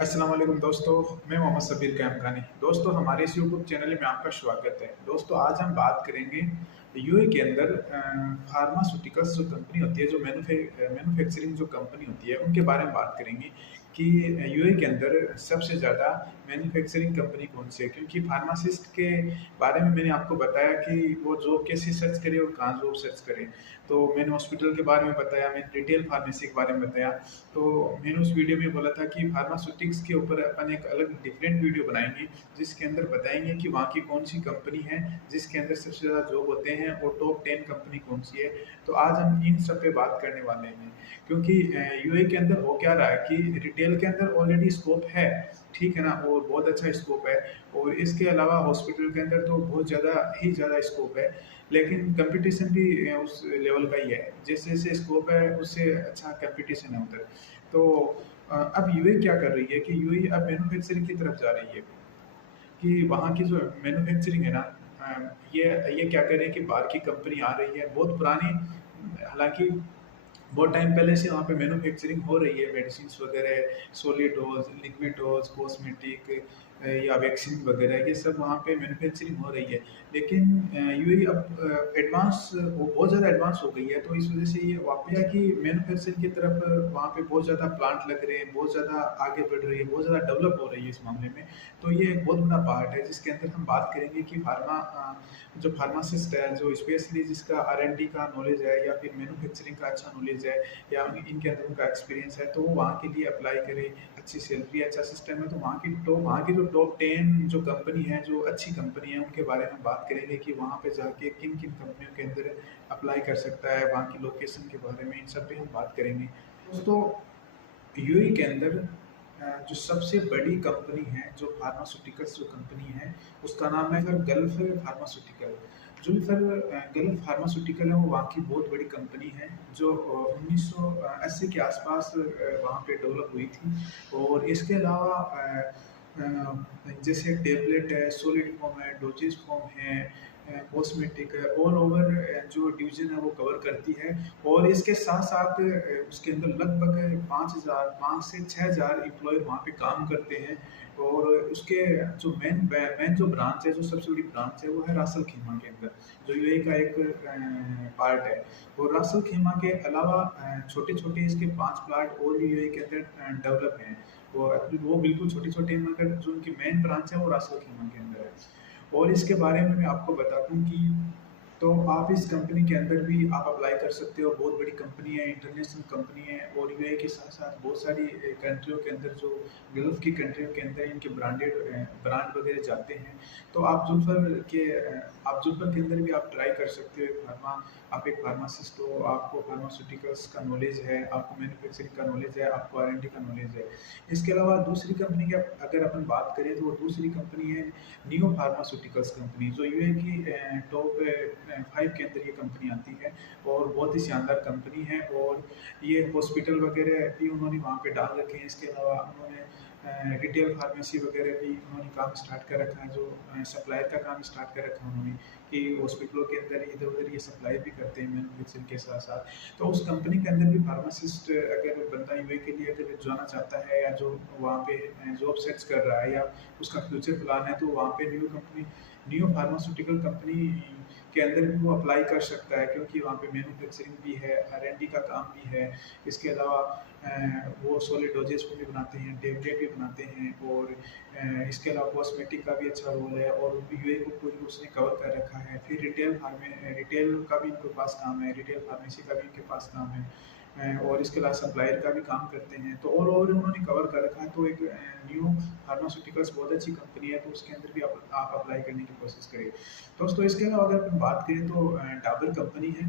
अस्सलाम वालेकुम दोस्तों। मैं मोहम्मद सबीर कैमरानी। दोस्तों, हमारे इस यूट्यूब चैनल में आपका स्वागत है। दोस्तों, आज हम बात करेंगे यूएई के अंदर फार्मास्यूटिकल्स जो कंपनी होती है, जो मैन्युफैक्चरिंग जो कंपनी होती है, उनके बारे में बात करेंगे कि यूएई के अंदर सबसे ज़्यादा मैन्युफैक्चरिंग कंपनी कौन सी है। क्योंकि फार्मासिस्ट के बारे में मैंने आपको बताया कि वो जॉब कैसे सर्च करें और कहाँ जॉब सर्च करें। तो मैंने हॉस्पिटल के बारे में बताया, मैंने रिटेल फार्मेसी के बारे में बताया। तो मैंने उस वीडियो में बोला था कि फार्मास्यूटिक्स के ऊपर अपन एक अलग डिफरेंट वीडियो बनाएंगे, जिसके अंदर बताएंगे कि वहाँ की कौन सी कंपनी है जिसके अंदर सबसे ज़्यादा जॉब होते हैं और टॉप 10 कंपनी कौन सी है। तो आज हम इन सब पे बात करने वाले हैं। क्योंकि यूएई के अंदर हो क्या रहा है कि रिटेल के अंदर ऑलरेडी स्कोप है, ठीक है ना, और बहुत अच्छा स्कोप है। और इसके अलावा हॉस्पिटल के अंदर तो बहुत ज़्यादा स्कोप है। लेकिन कंपटीशन भी उस लेवल का ही है। जैसे जैसे स्कोप है उससे अच्छा कंपटीशन है उधर। तो अब यूएई क्या कर रही है कि यूएई अब मैन्युफैक्चरिंग की तरफ जा रही है। कि वहाँ की जो मैन्युफैक्चरिंग है ना, ये क्या कर रहे हैं कि बाहर की कंपनी आ रही है बहुत पुरानी। हालांकि बहुत टाइम पहले से वहाँ पे मैन्युफैक्चरिंग हो रही है, मेडिसिन वगैरह, solid dose, liquid dose, cosmetic या वैक्सीन वगैरह, ये सब वहाँ पे मैन्युफैक्चरिंग हो रही है। लेकिन यूएई अब एडवांस, वो बहुत ज़्यादा एडवांस हो गई है। तो इस वजह से ये वाकया कि मैन्युफैक्चरिंग की तरफ वहाँ पे बहुत ज़्यादा प्लांट लग रहे हैं, बहुत ज़्यादा आगे बढ़ रही है, बहुत ज़्यादा डेवलप हो रही है इस मामले में। तो ये एक बहुत बड़ा पार्ट है जिसके अंदर हम बात करेंगे कि जो फार्मासिस्ट है, जो स्पेशली जिसका आर&डी का नॉलेज है या फिर मैन्युफैक्चरिंग का अच्छा नॉलेज है या इनके अंदर उनका एक्सपीरियंस है, तो वो वहाँ के लिए अप्लाई करे। अच्छी सैलरी, अच्छा सिस्टम है। तो वहाँ की जो टॉप 10 जो कंपनी है, जो अच्छी कंपनी है, उनके बारे में बात करेंगे कि वहाँ पे जाके किन किन कंपनियों के अंदर अप्लाई कर सकता है, वहाँ की लोकेशन के बारे में, इन सब पे हम बात करेंगे। दोस्तों, यूएई के अंदर जो सबसे बड़ी कंपनी है, जो फार्मास्यूटिकल्स जो कंपनी है, उसका नाम है फिर गल्फ फार्मास्यूटिकल। जो फिर गल्फ फार्मास्यूटिकल है, वो वहाँ की बहुत बड़ी कंपनी है, जो 1980 के आसपास वहाँ पे डेवलप हुई थी। और इसके अलावा जैसे टेबलेट है, सॉलिड फॉर्म है, डोजेज फॉर्म है, कॉस्मेटिक है, ऑल ओवर जो डिवीजन है वो कवर करती है। और इसके साथ साथ उसके अंदर लगभग 5 से 6,000 एम्प्लॉय वहाँ पे काम करते हैं। और उसके जो मेन जो ब्रांच है, जो सबसे बड़ी ब्रांच है, वो है रासल खीमा के अंदर, जो यूएई का एक पार्ट है। और रासल खीमा के अलावा छोटे छोटे इसके 5 प्लांट और भी यूएई के अंदर डेवलप हैं। वो बिल्कुल छोटे छोटे, मगर जो उनकी मेन ब्रांच है वो रासल खीमा के अंदर है। और इसके बारे में मैं आपको बता दूं कि तो आप इस कंपनी के अंदर भी आप अप्लाई कर सकते हो। बहुत बड़ी कंपनी है, इंटरनेशनल कंपनी है। और यूएई के साथ साथ बहुत सारी कंट्रियों के अंदर, जो गल्फ की कंट्रियों के अंदर इनके ब्रांड वगैरह जाते हैं। तो आप जुल्फर के अंदर भी आप ट्राई कर सकते हो। आप एक फार्मासिस्ट हो, आपको फार्मास्यूटिकल्स का नॉलेज है, आपको मैन्युफैक्चरिंग का नॉलेज है, आपको आर&डी का नॉलेज है। इसके अलावा दूसरी कंपनी की अगर अपन बात करें, तो वो दूसरी कंपनी है नियो फार्मास्यूटिकल्स कंपनी, जो यूएई की टॉप 5 के अंदर ये कंपनी आती है। और बहुत ही शानदार कंपनी है। और ये हॉस्पिटल वगैरह भी उन्होंने वहाँ पे डाल रखे हैं। इसके अलावा उन्होंने रिटेल फार्मेसी वगैरह भी उन्होंने काम स्टार्ट कर रखा है, जो सप्लायर का काम स्टार्ट कर रखा है उन्होंने, कि हॉस्पिटलों के अंदर इधर उधर ये सप्लाई भी करते हैं मैन्युफैक्चरिंग के साथ साथ। तो उस कंपनी के अंदर भी फार्मासिस्ट अगर बंदा यूए के लिए अगर जाना चाहता है, या जो वहाँ पे जॉब सर्च कर रहा है, या उसका फ्यूचर प्लान है, तो वहाँ पे न्यू फार्मास्यूटिकल कंपनी के अंदर भी वो अप्लाई कर सकता है। क्योंकि वहाँ पे मैन्युफैक्चरिंग भी है, आर&डी का काम भी है। इसके अलावा वो सॉलिड डोजेस को भी बनाते हैं, टेबलेट भी बनाते हैं। और इसके अलावा कॉस्मेटिक का भी अच्छा रोल है। और यूए को पूरी उसने कवर कर रखा है। फिर रिटेल का भी इनके पास काम है, रिटेल फार्मेसी का भी इनके पास काम है। और इसके अलावा सप्लायर का भी काम करते हैं। तो ऑल ओवर उन्होंने कवर कर रखा है। तो एक न्यू फार्मास्यूटिकल्स बहुत अच्छी कंपनी है, तो उसके अंदर भी आप अप्लाई करने की कोशिश करिए। दोस्तों, इसके अलावा अगर हम बात करें, तो डाबर कंपनी है।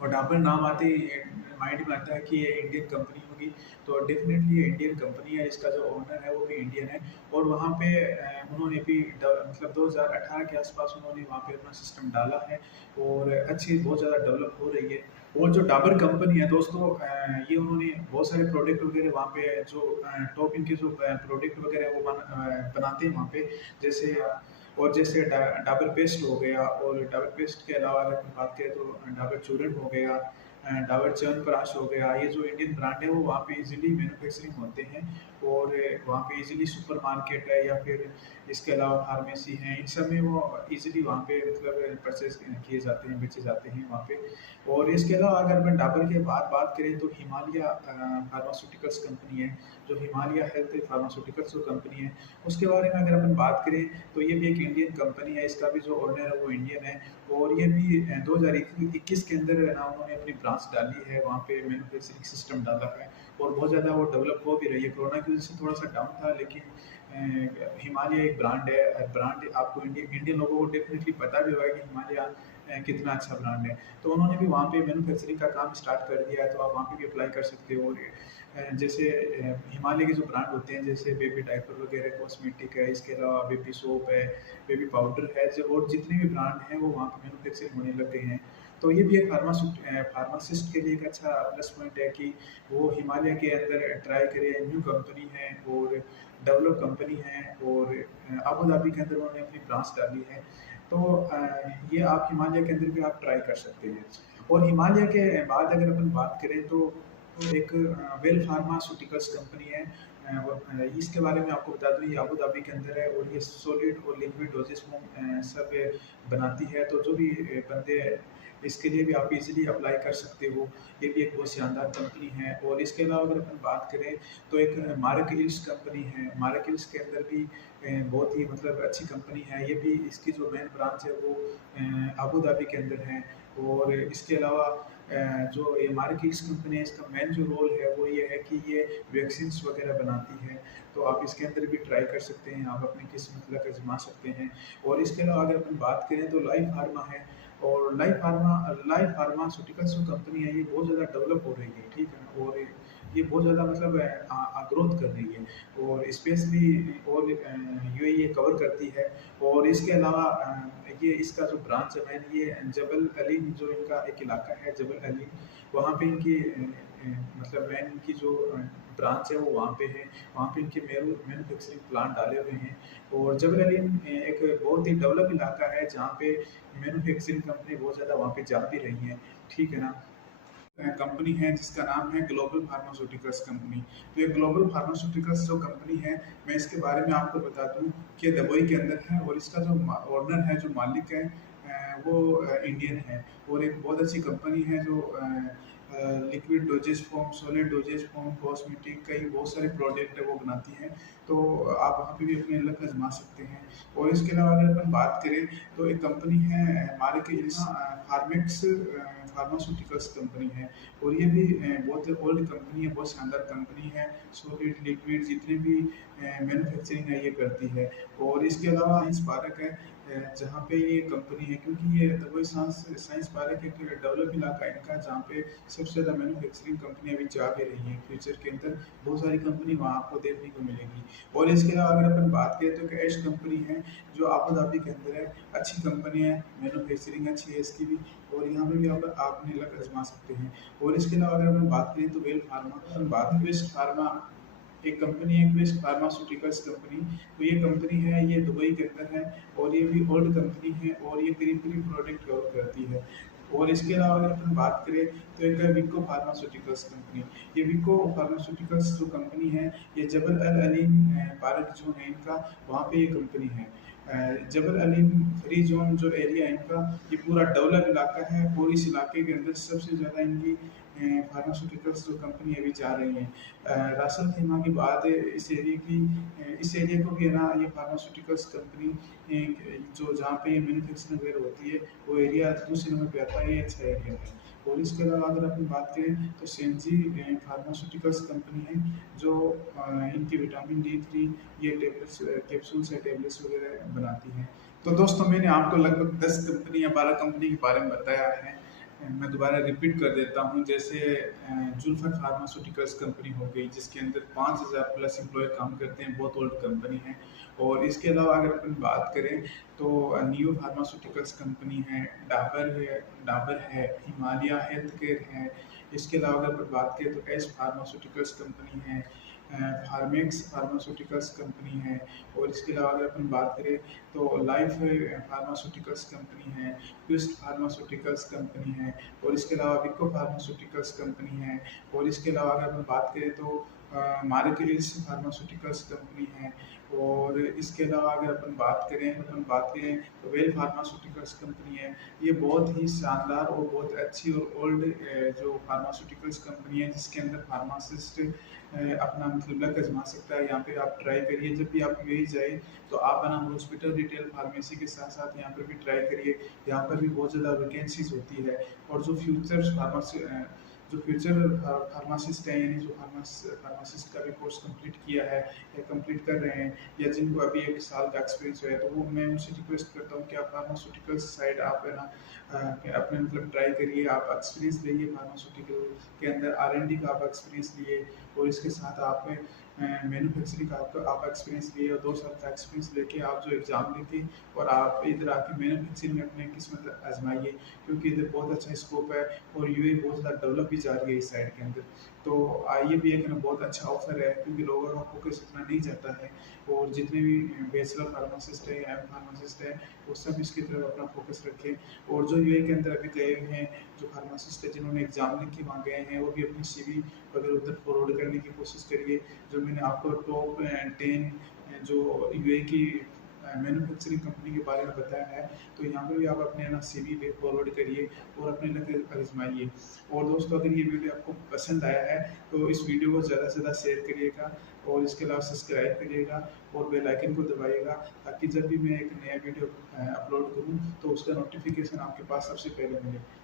और डाबर नाम आते ही माइंड में आता है कि ये इंडियन कंपनी होगी। तो डेफिनेटली ये इंडियन कंपनी है। इसका जो ओनर है वो भी इंडियन है। और वहाँ पे उन्होंने भी मतलब 2018 के आसपास उन्होंने वहाँ पे अपना सिस्टम डाला है। और अच्छी बहुत ज़्यादा डेवलप हो रही है। और जो डाबर कंपनी है दोस्तों, ये उन्होंने बहुत सारे प्रोडक्ट वगैरह वहाँ पे, जो टॉप इनके जो प्रोडक्ट वगैरह है वो बनाते हैं वहाँ पे। जैसे जैसे डाबर पेस्ट हो गया। और डाबर पेस्ट के अलावा अगर हम बात करें, तो डाबर चूरन हो गया। डाबर च्यवनप्राश हो गया, ये जो इंडियन ब्रांड है वो वहाँ पे इजीली मैन्युफैक्चरिंग होते हैं और वहाँ पे इजीली सुपर मार्केट है या फिर इसके अलावा फार्मेसी हैं, इन सब में वो इजीली वहाँ पे मतलब परचेज किए जाते हैं, बेचे जाते हैं वहाँ पे। और इसके अलावा अगर मैं डाबर के बाद बात करें तो हिमालय फार्मास्यूटिकल्स कंपनी है, जो हिमालय हेल्थ फार्मास्यूटिकल्स जो कंपनी है, उसके बारे में अगर अपन बात करें तो ये भी एक इंडियन कंपनी है, इसका भी जो ओनर है वो इंडियन है। और ये भी 2021 के अंदर ना उन्होंने अपनी ब्रांच डाली है, वहाँ पे मैन्युफैक्चरिंग सिस्टम डाला है और बहुत ज़्यादा वो डेवलप हो भी रही है। कोरोना की वजह से थोड़ा सा डाउन था, लेकिन हिमालय एक ब्रांड है, ब्रांड आपको इंडियन इंडियन लोगों को डेफिनेटली पता भी होगा कि हिमालय कितना अच्छा ब्रांड है। तो उन्होंने भी वहाँ पे मैन्युफैक्चरिंग का काम स्टार्ट कर दिया है, तो आप वहाँ पे भी अप्लाई कर सकते हो। और जैसे हिमालय के जो ब्रांड होते हैं जैसे बेबी डायपर वगैरह, कॉस्मेटिक है, इसके अलावा बेबी सोप है, बेबी पाउडर है, जो और जितने भी ब्रांड हैं वो वहाँ पे मैन्युफैक्चरिंग होने लग गए हैं। तो ये भी एक फार्मासिस्ट के लिए एक अच्छा प्लस पॉइंट है कि वो हिमालय के अंदर ट्राई करें, न्यू कंपनी है और डेवलप कंपनी है और अबू धाबी के अंदर उन्होंने अपनी ब्रांच डाली है। तो ये आप हिमालय के अंदर भी आप ट्राई कर सकते हैं। और हिमालय के बाद अगर अपन बात करें तो एक वेल फार्मास्यूटिकल्स कंपनी है, और इसके बारे में आपको बता दूं ये अबू धाबी के अंदर है और ये सॉलिड और लिक्विड डोजेस फॉर्म सब बनाती है। तो जो भी बंदे इसके लिए भी आप इजीली अप्लाई कर सकते हो। ये भी एक बहुत शानदार कंपनी है। और इसके अलावा अगर अपन बात करें तो एक मारक हिल्स कंपनी है, मारक हिल्स के अंदर भी बहुत ही मतलब अच्छी कंपनी है। ये भी इसकी जो मेन ब्रांच है वो अबू धाबी के अंदर है। और इसके अलावा जो ये मार्किट्स कंपनी है इसका मेन जो रोल है वो ये है कि ये वैक्सीन्स वगैरह बनाती है। तो आप इसके अंदर भी ट्राई कर सकते हैं, आप अपनी किस्मत लक आजमा सकते हैं। और इसके अलावा अगर अपन बात करें तो लाइफ फार्मा है, और लाइफ फार्मास्यूटिकल्स जो कंपनी है ये बहुत ज़्यादा डेवलप हो रही है, ठीक है। और ये बहुत ज़्यादा मतलब ग्रोथ कर रही है और स्पेशली और यूएई ये कवर करती है। और इसके अलावा ये इसका जो ब्रांच है मैन ये जबल अलीम जो इनका एक इलाका है जबल अलीम, वहाँ पे इनकी मतलब मैन इनकी जो ब्रांच है वो वहाँ पे है, वहाँ पे इनके मैन्युफैक्चरिंग प्लांट डाले हुए हैं। और जबल अलीम एक बहुत ही डेवलप इलाका है जहाँ पे मैन्युफैक्चरिंग कंपनी बहुत ज़्यादा वहाँ पे जा भी रही हैं, ठीक है ना। कंपनी है जिसका नाम है ग्लोबल फार्मास्यूटिकल्स कंपनी। तो ये ग्लोबल फार्मास्यूटिकल्स जो कंपनी है, मैं इसके बारे में आपको बता दूं कि दुबई के अंदर है और इसका जो ओनर है, जो मालिक है वो इंडियन है। और एक बहुत अच्छी कंपनी है जो liquid doses form, solid doses form, cosmetic, कई बहुत सारे प्रोडक्ट है वो बनाती है। तो आप वहाँ पे भी अपने लक आजमा सकते हैं। और इसके अलावा अगर अपन बात करें तो एक कंपनी है हमारे के फार्मेक्स फार्मास्यूटिकल्स कंपनी है। और ये भी बहुत ओल्ड कंपनी है, बहुत शानदार कंपनी है। सॉलिड लिक्विड जितने भी मैन्युफैक्चरिंग है ये करती है। और इसके अलावा साइंस पार्क है जहाँ पे ये कंपनी है, क्योंकि ये दुबई साइंस पार्क एक डेवलप इलाका है इनका, जहाँ पे सबसे ज़्यादा मैन्युफैक्चरिंग कंपनी अभी जा भी रही है। फ्यूचर के अंदर बहुत सारी कंपनी वहाँ आपको देखने को मिलेगी। और इसके अलावा अगर अपन बात करें तो कैश कंपनी है जो अबू धाबी के अंदर है, अच्छी कंपनी है, मैन्युफैक्चरिंग अच्छी है इसकी भी, और यहाँ पे भी आप अपने लक आजमा सकते हैं। और इसके अलावा अगर हम बात करें तो वेल फार्मा, बात क्विस्ट फार्मा एक कंपनी है, क्विस्ट फार्मास्यूटिकल्स कंपनी। तो ये कंपनी है, ये दुबई के अंदर है और ये भी ओल्ड कंपनी है और ये करीब करीब प्रोडक्ट कवर करती है। और इसके अलावा अगर अपन बात करें तो एक है विको फार्मास्यूटिकल्स कंपनी। ये विको फार्मास्यूटिकल्स जो कंपनी है ये जबल अल अलीम पार्क जो है इनका, वहाँ पे ये कंपनी है। जबल अलीम फ्री जोन जो एरिया है इनका, ये पूरा डेवलप इलाका है और इस इलाके के अंदर सबसे ज़्यादा इनकी फार्मास्यूटिकल्स जो कंपनी अभी जा रही हैं। रासल खीमा के बाद इस एरिया को भी है ना ये फार्मास्यूटिकल्स कंपनी जो जहाँ पे ये मैन्युफैक्चरिंग वगैरह होती है वो एरिया दूसरे नंबर पे आता है, ये अच्छा एरिया है। और इसके अलावा अगर अपन बात करें तो सेंजी फार्मास्यूटिकल्स कंपनी है जो इनकी विटामिन D3 ये टेबलेट्स कैप्सूल्स या टेबलेट्स वगैरह बनाती हैं। तो दोस्तों मैंने आपको लगभग 10 कंपनी या 12 कंपनी के बारे में बताया है। मैं दोबारा रिपीट कर देता हूँ, जैसे जुल्फर फार्मास्यूटिकल्स कंपनी हो गई जिसके अंदर 5000 प्लस एम्प्लॉय काम करते हैं, बहुत ओल्ड कंपनी है। और इसके अलावा अगर अपन बात करें तो नियो फार्मास्यूटिकल्स कंपनी है, डाबर है, हिमालय हेल्थ केयर है। इसके अलावा अगर अपन बात करें तो एस फार्मास्यूटिकल्स कंपनी है, फार्मेक्स फार्मास्यूटिकल्स कंपनी है, और इसके अलावा अगर अपन बात करें तो लाइफ फार्मास्यूटिकल्स कंपनी है, क्विस्ट फार्मास्यूटिकल्स कंपनी है, और इसके अलावा विको फार्मास्यूटिकल्स कंपनी है, और इसके अलावा अगर अपन बात करें तो मार्केलिस फार्मास्यूटिकल्स कंपनी है, और इसके अलावा अगर अपन बात करें तो वेल फार्मास्यूटिकल्स कंपनी है। ये बहुत ही शानदार और बहुत अच्छी और ओल्ड जो फार्मास्यूटिकल्स कंपनी है, जिसके अंदर फार्मासिस्ट अपना मतलब लक आजमा सकता है। यहाँ पे आप ट्राई करिए, जब भी आप यूएई जाए तो आप है ना हॉस्पिटल रिटेल फार्मेसी के साथ साथ यहाँ पर भी ट्राई करिए। यहाँ पर भी बहुत ज़्यादा वैकेंसीज होती है, और जो फ्यूचर फार्मासिस्ट हैं, यानी जो फार्मासिस्ट का भी कोर्स कंप्लीट किया है या कंप्लीट कर रहे हैं, या जिनको अभी 1 साल का एक्सपीरियंस है, तो वो मैं उनसे रिक्वेस्ट करता हूँ कि आप फार्मास्यूटिकल्स साइड आप है ना अपने मतलब ट्राई करिए, आप एक्सपीरियंस लीजिए फार्मास्यूटिकल के अंदर, R&D का आप एक्सपीरियंस लिए, और इसके साथ आप मैन्युफैक्चरिंग का आप एक्सपीरियंस लिए, और 2 साल का एक्सपीरियंस लेके आप जो एग्ज़ाम देके और आप इधर आके मैन्युफैक्चरिंग में अपनी किस्मत आजमाइए, क्योंकि इधर बहुत अच्छा स्कोप है और यूएई बहुत ज़्यादा डेवलप भी जा रही है इस साइड के अंदर। तो ये भी एक ना बहुत अच्छा ऑफर है, क्योंकि लोगों का फोकस इतना नहीं जाता है, और जितने भी बैचलर फार्मासिस्ट है या एम फार्मासिस्ट है वो सब इसकी तरफ अपना फोकस रखें। और जो यूएई के अंदर अभी गए हुए हैं जो फार्मासिस्ट है, जिन्होंने एग्जाम लिख के वहाँ गए हैं, वो भी अपनी सीवी वगैरह उधर फॉरवर्ड करने की कोशिश करिए। जो मैंने आपको टॉप 10 जो यूएई की मैन्युफैक्चरिंग कंपनी के बारे में बताया है, तो यहाँ पे भी आप अपने ना सीवी पे फॉरवर्ड करिए और अपने लक्ष्य आजमाइए। और दोस्तों, अगर ये वीडियो आपको पसंद आया है तो इस वीडियो को ज़्यादा से ज़्यादा शेयर करिएगा, और इसके अलावा सब्सक्राइब करिएगा और बेल आइकन को दबाइएगा, ताकि जब भी मैं एक नया वीडियो अपलोड करूँ तो उसका नोटिफिकेशन आपके पास सबसे पहले मिले।